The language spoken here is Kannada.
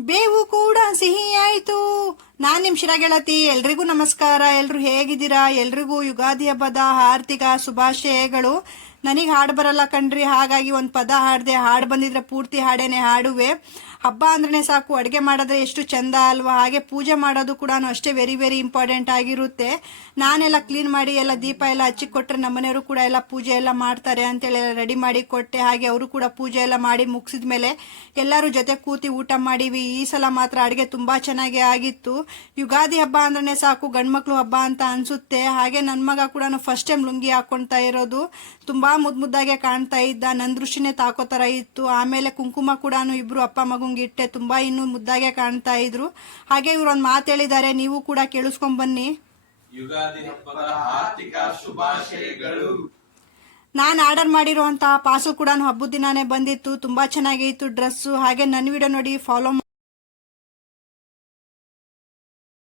ಬೇವು ಕೂಡ ಸಿಹಿಯಾಯಿತು. ನಾನ್ ನಿಮ್ ಶಿರಾ ಗೆಳತಿ. ಎಲ್ರಿಗೂ ನಮಸ್ಕಾರ. ಎಲ್ರು ಹೇಗಿದ್ದೀರಾ? ಎಲ್ರಿಗೂ ಯುಗಾದಿ ಹಬ್ಬದ ಆರ್ಥಿಕ ಶುಭಾಶಯಗಳು. ನನಗೆ ಹಾಡು ಬರಲ್ಲ ಕಣ್ರಿ, ಹಾಗಾಗಿ ಒಂದು ಪದ ಹಾಡ್ದೆ. ಹಾಡು ಬಂದಿದ್ರೆ ಪೂರ್ತಿ ಹಾಡೇನೆ ಹಾಡುವೆ. ಹಬ್ಬ ಅಂದ್ರೆ ಸಾಕು, ಅಡುಗೆ ಮಾಡೋದ್ರೆ ಎಷ್ಟು ಚಂದ ಅಲ್ವಾ? ಹಾಗೆ ಪೂಜೆ ಮಾಡೋದು ಕೂಡ ಅಷ್ಟೇ ವೆರಿ ವೆರಿ ಇಂಪಾರ್ಟೆಂಟ್ ಆಗಿರುತ್ತೆ. ನಾನೆಲ್ಲ ಕ್ಲೀನ್ ಮಾಡಿ ಎಲ್ಲ ದೀಪ ಎಲ್ಲ ಹಚ್ಚಿ ಕೊಟ್ಟರೆ ನಮ್ಮನೆಯವರು ಕೂಡ ಎಲ್ಲ ಪೂಜೆ ಎಲ್ಲ ಮಾಡ್ತಾರೆ ಅಂತೇಳಿ ರೆಡಿ ಮಾಡಿ ಕೊಟ್ಟೆ. ಹಾಗೆ ಅವರು ಕೂಡ ಪೂಜೆ ಎಲ್ಲ ಮಾಡಿ ಮುಗಿಸಿದ ಮೇಲೆ ಎಲ್ಲರೂ ಜೊತೆ ಕೂತಿ ಊಟ ಮಾಡಿವಿ. ಈ ಸಲ ಮಾತ್ರ ಅಡುಗೆ ತುಂಬಾ ಚೆನ್ನಾಗಿ ಆಗಿತ್ತು. ಯುಗಾದಿ ಹಬ್ಬ ಅಂದ್ರೆ ಸಾಕು ಗಂಡ್ಮಕ್ಳು ಹಬ್ಬ ಅಂತ ಅನ್ಸುತ್ತೆ. ಹಾಗೆ ನನ್ನ ಮಗ ಕೂಡ ಫಸ್ಟ್ ಟೈಮ್ ಲುಂಗಿ ಹಾಕೊಳ್ತಾ ಇರೋದು. ತುಂಬಾ ಮುದ್ದಾಗೆ ಕಾಣ್ತಾ ಇದ್ದ. ನನ್ನ ದೃಷ್ಟಿನೇ ತಾಕೋ ತರ ಇತ್ತು. ಆಮೇಲೆ ಕುಂಕುಮ ಕೂಡ ಇಬ್ರು ಅಪ್ಪ ಮಗುಂಗೆ ಇಟ್ಟೆ. ತುಂಬಾ ಇನ್ನೂ ಮುದ್ದಾಗೆ ಕಾಣ್ತಾ ಇದ್ರು. ಹಾಗೆ ಇವ್ರು ಒಂದು ಮಾತು ಹೇಳಿದ್ದಾರೆ, ನೀವು ಕೂಡ ಕೇಳಿಸ್ಕೊಂಡ್ ಬನ್ನಿ. ಯುಗಾದಿ ಹಬ್ಬದ ಆರ್ಥಿಕ ಶುಭಾಶಯಗಳು. ನಾನು ಆರ್ಡರ್ ಮಾಡಿರುವಂತಹ ಪಾರ್ಸಲ್ ಕೂಡ ಹಬ್ಬದ ದಿನಾನೇ ಬಂದಿತ್ತು. ತುಂಬಾ ಚೆನ್ನಾಗಿತ್ತು ಡ್ರೆಸ್ಸು. ಹಾಗೆ ನನ್ನ ವಿಡಿಯೋ ನೋಡಿ ಫಾಲೋ